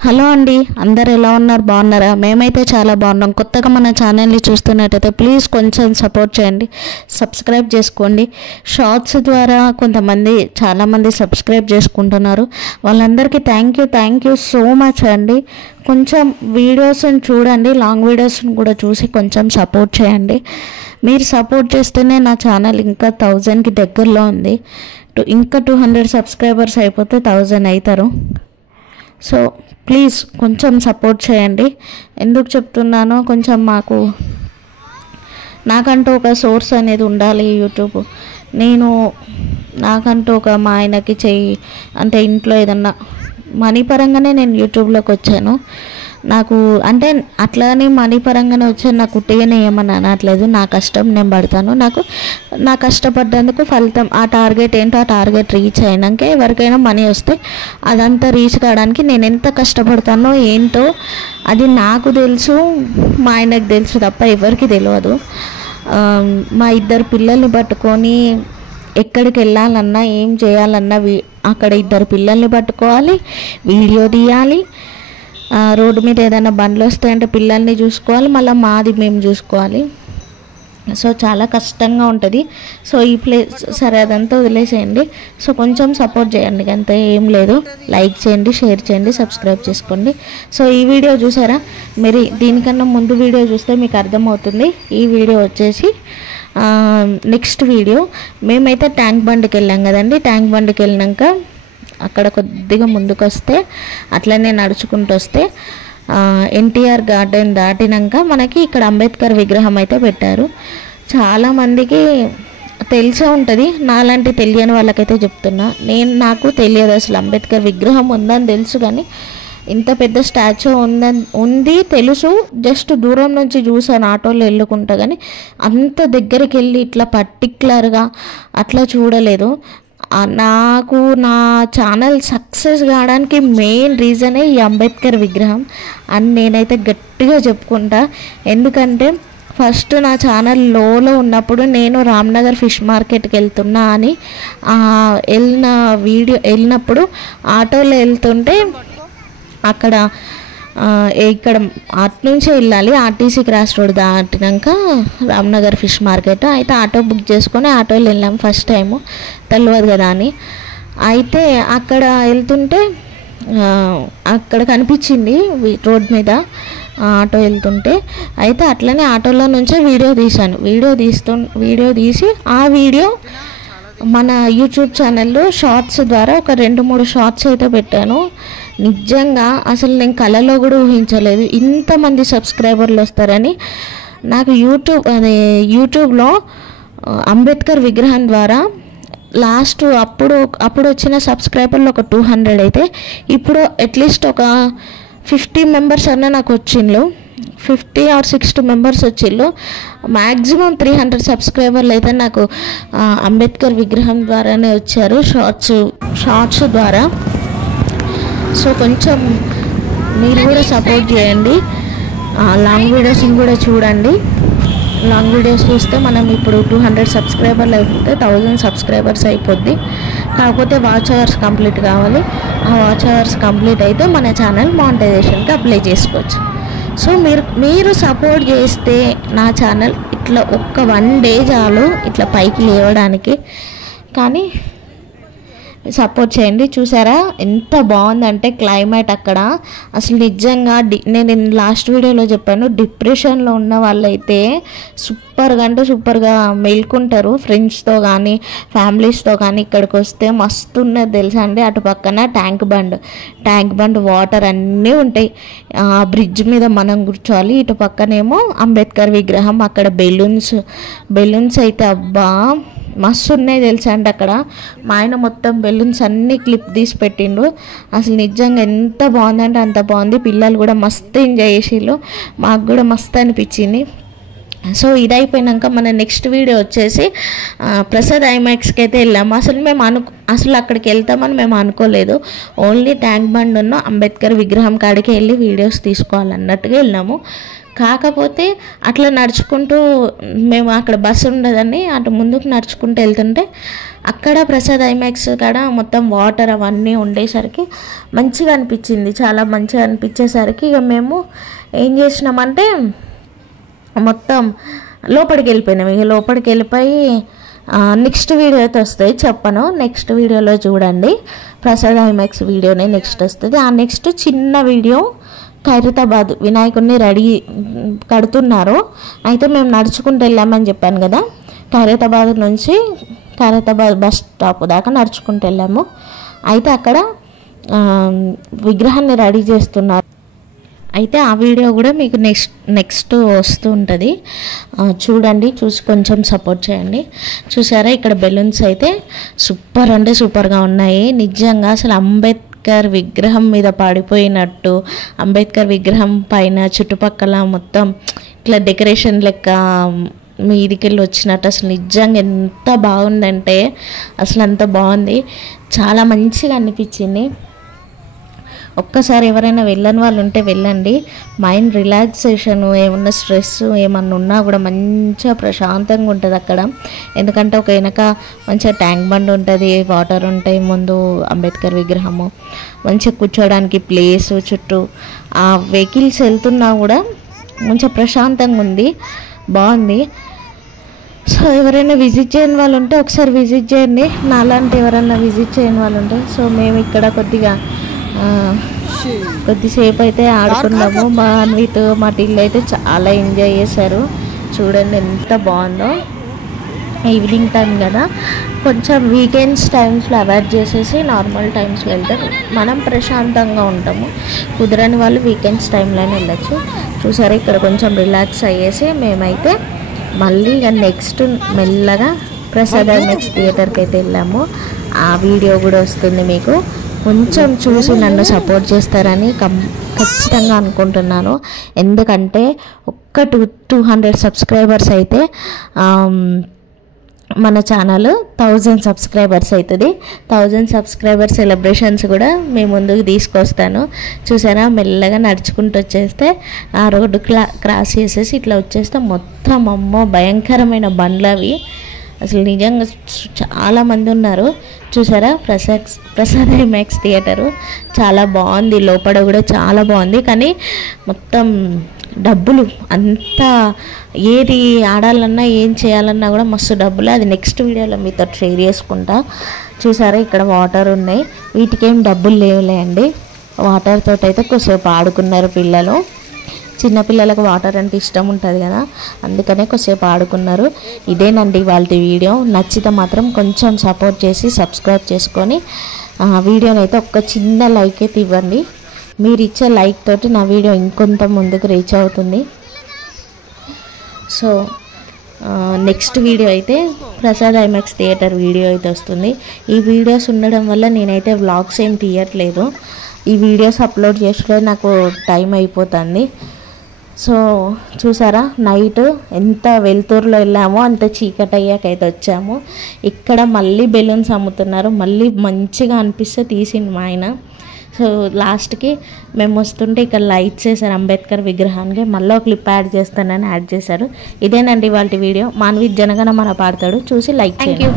Hello అండి, అందరు ఎలా ఉన్నారు? బాగున్నారా? మేమైతే చాలా బాగున్నాం. కొత్తగా మన ఛానల్ని చూస్తున్నట్టయితే ప్లీజ్ కొంచెం సపోర్ట్ చేయండి, సబ్స్క్రైబ్ చేసుకోండి. షార్ట్స్ ద్వారా చాలామంది సబ్స్క్రైబ్ చేసుకుంటున్నారు. వాళ్ళందరికీ థ్యాంక్ యూ సో మచ్ అండి. కొంచెం వీడియోస్ని చూడండి, లాంగ్ వీడియోస్ని కూడా చూసి కొంచెం సపోర్ట్ చేయండి. మీరు సపోర్ట్ చేస్తేనే నా ఛానల్ ఇంకా 1000కి దగ్గరలో ఉంది. ఇంకా 200 సబ్స్క్రైబర్స్ అయిపోతే 1000 అవుతారు. సో ప్లీజ్ కొంచెం సపోర్ట్ చేయండి. ఎందుకు చెప్తున్నానో, కొంచెం నాకంటూ ఒక సోర్స్ అనేది ఉండాలి. యూట్యూబ్ నాకంటూ మా ఆయనకి అంటే ఇంట్లో ఏదన్నా మనీ పరంగానే నేను యూట్యూబ్లోకి వచ్చాను. అట్లానే మనీ పరంగానే వచ్చాను. నాకు ఉట్టిగానే ఏమని అనట్లేదు. నా కష్టం నేను పడతాను. నా కష్టపడ్డందుకు ఫలితం, ఆ టార్గెట్ ఏంటో ఆ టార్గెట్ రీచ్ అయినాక ఎవరికైనా మనీ వస్తే అదంతా రీచ్ కావడానికి నేను ఎంత కష్టపడతానో ఏంటో అది నాకు తెలుసు, మా ఆయనకు తెలుసు తప్ప ఎవరికి తెలియదు. మా ఇద్దరు పిల్లల్ని పట్టుకొని ఎక్కడికి వెళ్ళాలన్నా ఏం చేయాలన్నా అక్కడ ఇద్దరు పిల్లల్ని పట్టుకోవాలి, వీడియో తీయాలి. రోడ్డు మీద ఏదైనా బండ్లు వస్తాయంటే పిల్లల్ని చూసుకోవాలి, మళ్ళీ మాది మేము చూసుకోవాలి. సో చాలా కష్టంగా ఉంటుంది. సో ఈ సరే అదంతా వదిలేసేయండి. సో కొంచెం సపోర్ట్ చేయండి, అంతే, ఏం లేదు. లైక్ చేయండి, షేర్ చేయండి, సబ్స్క్రైబ్ చేసుకోండి. సో ఈ వీడియో చూసారా? మీరు దీనికన్నా ముందు వీడియో చూస్తే మీకు అర్థమవుతుంది. ఈ వీడియో వచ్చేసి నెక్స్ట్ వీడియో. మేమైతే ట్యాంక్ బండ్కి వెళ్ళాం కదండి. ట్యాంక్ బండ్కి వెళ్ళినాక అక్కడ కొద్దిగా ముందుకు వస్తే అట్లనే నడుచుకుంటూ వస్తే ఎన్టీఆర్ గార్డెన్ దాటినాక మనకి ఇక్కడ అంబేద్కర్ విగ్రహం అయితే పెట్టారు. చాలామందికి తెలిసే ఉంటుంది, నాలాంటి తెలియని వాళ్ళకైతే చెప్తున్నా. నాకు తెలియదు అసలు అంబేద్కర్ విగ్రహం ఉందని తెలుసు, కానీ ఇంత పెద్ద స్టాచ్యూ ఉంది తెలుసు. జస్ట్ దూరం నుంచి చూసాను ఆటోలో వెళ్ళుకుంటా, కానీ అంత దగ్గరికి వెళ్ళి ఇట్లా పర్టిక్యులర్గా అట్లా చూడలేదు. నాకు నా ఛానల్ సక్సెస్ కావడానికి మెయిన్ రీజనే ఈ అంబేద్కర్ విగ్రహం అని నేనైతే గట్టిగా చెప్పుకుంటా. ఎందుకంటే ఫస్ట్ నా ఛానల్ లోలో ఉన్నప్పుడు నేను రామ్నగర్ ఫిష్ మార్కెట్కి వెళ్తున్నా అని వెళ్ళినప్పుడు ఆటోలో వెళ్తుంటే అక్కడ ఇక్కడ అటు నుంచే వెళ్ళాలి. ఆర్టీసీ క్రాస్ రోడ్ దాటినాక రామ్నగర్ ఫిష్ మార్కెట్ అయితే ఆటో బుక్ చేసుకొని ఆటోలో వెళ్ళాం. ఫస్ట్ టైము, తెలియదు కదా అని. అయితే అక్కడ వెళ్తుంటే అక్కడ కనిపించింది రోడ్ మీద ఆటో వెళ్తుంటే. అయితే అట్లనే ఆటోలో నుంచే వీడియో తీశాను. వీడియో తీసి ఆ వీడియో మన యూట్యూబ్ ఛానల్లో షార్ట్స్ ద్వారా ఒక 2-3 షార్ట్స్ అయితే పెట్టాను. నిజంగా అసలు నేను కలలో కూడా ఊహించలేదు ఇంతమంది సబ్స్క్రైబర్లు వస్తారని. నాకు యూట్యూబ్లో అంబేద్కర్ విగ్రహం ద్వారా లాస్ట్ అప్పుడు వచ్చిన సబ్స్క్రైబర్లు ఒక 200 అయితే ఇప్పుడు అట్లీస్ట్ ఒక 50 మెంబర్స్ అన్న నాకు వచ్చిండ్రు. 50 or 60 మెంబర్స్ వచ్చిళ్ళు. మ్యాక్సిమం 300 సబ్స్క్రైబర్లు అయితే నాకు అంబేద్కర్ విగ్రహం ద్వారానే వచ్చారు, షార్ట్స్ ద్వారా. సో కొంచెం మీరు కూడా సపోర్ట్ చేయండి. లాంగ్ వీడియోస్ని కూడా చూడండి. లాంగ్ వీడియోస్ చూస్తే మనం ఇప్పుడు 200 సబ్స్క్రైబర్లు అయిపోతే 1000 సబ్స్క్రైబర్స్ అయిపోద్ది. కాకపోతే వాచ్ అవర్స్ కంప్లీట్ కావాలి. ఆ వాచ్ అవర్స్ కంప్లీట్ అయితే మన ఛానల్ మానిటైజేషన్కి అప్లై చేసుకోవచ్చు. సో మీరు సపోర్ట్ చేస్తే నా ఛానల్ ఇట్లా ఒక్క 1 డే చాలు ఇట్లా పైకి లేవడానికి. కానీ సపోర్ట్ చేయండి. చూసారా ఎంత బాగుందంటే క్లైమేట్ అక్కడ. అసలు నిజంగా నేను లాస్ట్ వీడియోలో చెప్పాను, డిప్రెషన్లో ఉన్న వాళ్ళైతే సూపర్గా మేల్కుంటారు. ఫ్రెండ్స్తో కానీ ఫ్యామిలీస్తో కానీ ఇక్కడికి వస్తే మస్తు ఉన్నది తెలుసా అండి. అటు పక్కన ట్యాంక్ బండ్ వాటర్ అన్నీ ఉంటాయి. బ్రిడ్జ్ మీద మనం కూర్చోవాలి. ఇటు పక్కనేమో అంబేద్కర్ విగ్రహం, అక్కడ బెలూన్స్ అయితే అబ్బా మస్తు ఉన్నాయి తెలుసా అండి. అక్కడ మా ఆయన మొత్తం బెలూన్స్ అన్నీ క్లిప్ తీసి పెట్టిండు. అసలు నిజంగా ఎంత బాగుందంటే అంత బాగుంది. పిల్లలు కూడా మస్తు ఎంజాయ్ చేసిళ్ళు, మాకు కూడా మస్తు అనిపించింది. సో ఇది అయిపోయినాక మన నెక్స్ట్ వీడియో వచ్చేసి ప్రసాద్ ఐమాక్స్కి అయితే వెళ్ళాము. అసలు అక్కడికి వెళ్తామని మేము అనుకోలేదు. ఓన్లీ ట్యాంక్ బండ్ ఉన్న అంబేద్కర్ విగ్రహం కాడికి వెళ్ళి వీడియోస్ తీసుకోవాలన్నట్టుగా వెళ్ళాము. కాకపోతే అట్లా నడుచుకుంటూ మేము అక్కడ బస్సు ఉండదని అటు ముందుకు నడుచుకుంటూ వెళ్తుంటే అక్కడ ప్రసాద్ ఐమాక్స్ కాడ మొత్తం వాటర్ అవన్నీ ఉండేసరికి మంచిగా అనిపించింది. చాలా మంచిగా అనిపించేసరికి ఇక మేము ఏం చేసినామంటే మొత్తం లోపలికి వెళ్ళిపోయినాం. ఇక లోపలికి వెళ్ళిపోయి నెక్స్ట్ వీడియో అయితే వస్తుంది, చెప్పను. నెక్స్ట్ వీడియోలో చూడండి, ప్రసాద్ ఐమాక్స్ వీడియోనే నెక్స్ట్ వస్తుంది. ఆ నెక్స్ట్ చిన్న వీడియో ఖైరతాబాద్ వినాయకుడిని కడుతున్నారు. అయితే మేము నడుచుకుంటూ వెళ్ళామని చెప్పాను కదా, ఖైరతాబాద్ నుంచి ఖైరతాబాద్ బస్ స్టాప్ దాకా నడుచుకుంటూ వెళ్ళాము. అయితే అక్కడ విగ్రహాన్ని రెడీ చేస్తున్నారు. అయితే ఆ వీడియో కూడా మీకు నెక్స్ట్ వస్తూ ఉంటుంది, చూడండి. చూసి కొంచెం సపోర్ట్ చేయండి. చూసారా ఇక్కడ బెలూన్స్ అయితే సూపర్ అంటే సూపర్గా ఉన్నాయి. నిజంగా అసలు అంబేద్కర్ విగ్రహం మీద పడిపోయినట్టు, అంబేద్కర్ విగ్రహం పైన చుట్టుపక్కల మొత్తం ఇట్లా డెకరేషన్ లెక్క మీదికెళ్ళి వచ్చినట్టు అసలు నిజంగా ఎంత బాగుందంటే అసలు అంత బాగుంది. చాలా మంచిగా అనిపించింది. ఒక్కసారి ఎవరైనా వెళ్ళని వాళ్ళు ఉంటే వెళ్ళండి. మైండ్ రిలాక్సేషన్, ఏమన్నా స్ట్రెస్ ఏమన్నా ఉన్నా కూడా మంచిగా ప్రశాంతంగా ఉంటుంది అక్కడ. ఎందుకంటే ఒక వెనక మంచిగా ట్యాంక్ బండ్ ఉంటుంది, వాటర్ ఉంటాయి, ముందు అంబేద్కర్ విగ్రహము, మంచిగా కూర్చోడానికి ప్లేస్, చుట్టూ ఆ వెహికల్స్ వెళ్తున్నా కూడా మంచిగా ప్రశాంతంగా ఉంది, బాగుంది. సో ఎవరైనా విజిట్ చేయని వాళ్ళు ఉంటే ఒకసారి విజిట్ చేయండి. నాలాంటి ఎవరైనా విజిట్ చేయని వాళ్ళు ఉంటే. సో మేము ఇక్కడ కొద్దిసేపు అయితే ఆడుకున్నాము. మా అన్విత్ మా టిల్లు అయితే చాలా ఎంజాయ్ చేశారు. చూడండి ఎంత బాగుందో. ఈవినింగ్ టైం కదా, కొంచెం వీకెండ్స్ టైమ్స్లో అవాయిడ్ చేసేసి నార్మల్ టైమ్స్లో వెళ్తారు, మనం ప్రశాంతంగా ఉంటాము. కుదరని వాళ్ళు వీకెండ్స్ టైంలోనే వెళ్ళచ్చు. చూసారా ఇక్కడ కొంచెం రిలాక్స్ అయ్యేసి మేమైతే మళ్ళీ ఇక నెక్స్ట్ మెల్లగా ప్రసాద్ ఐమాక్స్ థియేటర్కి అయితే వెళ్ళాము. ఆ వీడియో కూడా వస్తుంది మీకు. కొంచెం చూసి నన్ను సపోర్ట్ చేస్తారని ఖచ్చితంగా అనుకుంటున్నాను. ఎందుకంటే ఒక్క 200 సబ్స్క్రైబర్స్ అయితే మన ఛానల్ 1000 సబ్స్క్రైబర్స్ అవుతుంది. 1000 సబ్స్క్రైబర్ సెలబ్రేషన్స్ కూడా మేము ముందుకు తీసుకొస్తాను. చూసారా మెల్లగా నడుచుకుంటూ వచ్చేస్తే ఆ రోడ్డు క్రాస్ చేసేసి ఇట్లా వచ్చేస్తే మొత్తం అమ్మో భయంకరమైన బండ్లు అవి. అసలు నిజంగా చాలామంది ఉన్నారు. చూసారా ప్రసాద్ ఐమాక్స్ థియేటరు చాలా బాగుంది, లోపల కూడా చాలా బాగుంది. కానీ మొత్తం డబ్బులు అంతా, ఏది ఆడాలన్నా ఏం చేయాలన్నా కూడా మస్తు డబ్బులు. అది నెక్స్ట్ వీడియోలో మీతో షేర్ చేసుకుంటా. చూసారా ఇక్కడ వాటర్ ఉన్నాయి, వీటికేం డబ్బులు లేవులే అండి. వాటర్ తోటి అయితే కొద్దిసేపు ఆడుకున్నారు పిల్లలు. చిన్నపిల్లలకు వాటర్ అంటే ఇష్టం ఉంటుంది కదా, అందుకనే కొద్దిసేపు ఆడుకున్నారు. ఇదేనండి వాళ్ళ వీడియో. నచ్చితే మాత్రం కొంచెం సపోర్ట్ చేసి సబ్స్క్రైబ్ చేసుకొని వీడియోని అయితే ఒక్క చిన్న లైక్ అయితే ఇవ్వండి. మీరు ఇచ్చే లైక్ తోటి నా వీడియో ఇంకొంత ముందుకు రీచ్ అవుతుంది. సో నెక్స్ట్ వీడియో అయితే ప్రసాద్ ఐమాక్స్ థియేటర్ వీడియో అయితే వస్తుంది. ఈ వీడియోస్ ఉండడం వల్ల నేనైతే వ్లాగ్స్ ఏం తీయట్లేదు. ఈ వీడియోస్ అప్లోడ్ చేసే నాకు టైం అయిపోతుంది. సో చూసారా నైట్ ఎంత వెలుతురులో వెళ్ళామో అంత చీకటి అయ్యాకైతే వచ్చాము. ఇక్కడ మళ్ళీ బెలూన్స్ అమ్ముతున్నారు, మళ్ళీ మంచిగా అనిపిస్తే తీసింది మా ఆయన. సో లాస్ట్కి మేము వస్తుంటే ఇక్కడ లైట్స్ వేసారు అంబేద్కర్ విగ్రహానికి. మళ్ళీ ఒక క్లిప్ యాడ్ చేస్తానని యాడ్ చేశారు. ఇదేనండి వాళ్ళ వీడియో. మాన్విత్ జనగణ మన పాడతాడు, చూసి లైక్ చేయండి.